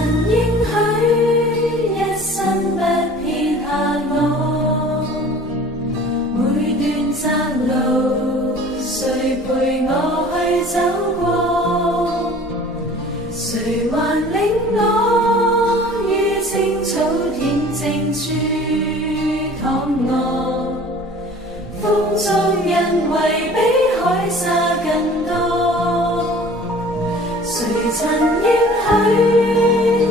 曾應許一生不撇下我，每段窄路誰陪我去走過？誰還領我於青草恬靜處躺臥？風中因為比海沙更多，誰曾應許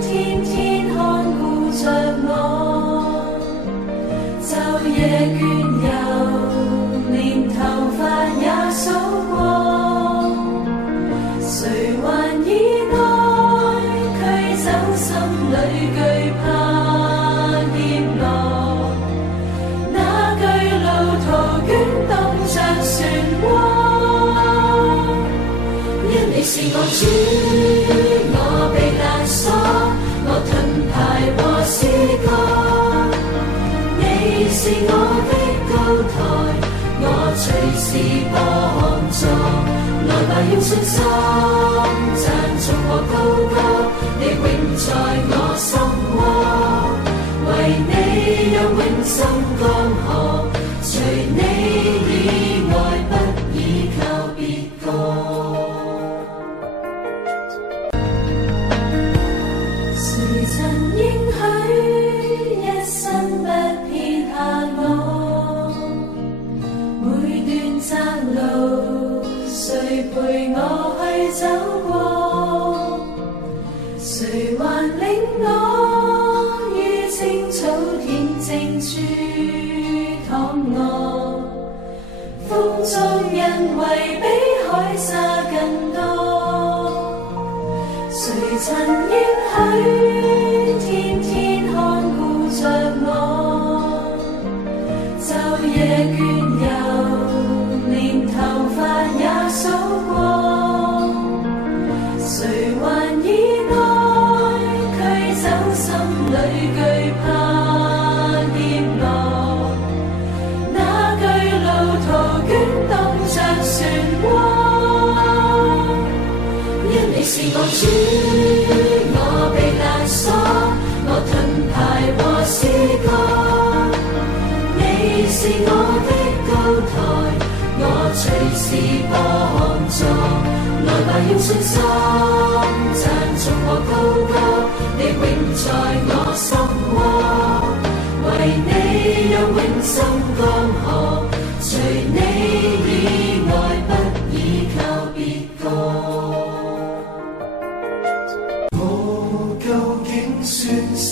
天天看顧着我？晝夜倦遊，連頭髮也數過，誰還以愛驅走心裏懼怕跌落？那巨路途捲動着漩渦，因你是我主，我被勒索，我盾牌和詩歌。你是我的高台，我隨時幫助。來吧，用信心讚頌和高歌，你永在我心窩。為你有永生江河，除你以外不倚靠別個。誰曾應許一生不撇下我？每段窄路誰陪我去走過？誰還領我於青草恬靜處躺臥？風中因為比海沙更多，誰曾應許天天看顧着我？晝夜倦遊，連頭髮也數過，誰還以愛驅走心裏懼怕跌落？那巨路途捲動着漩渦，因你是我主，我被勒索，我盾牌和詩歌。你是我的高台，我隨時幫助。來吧，用信心讚頌和高歌，你永在我心窩。為你有永生江河，除你以外不倚靠別個。我究竟算什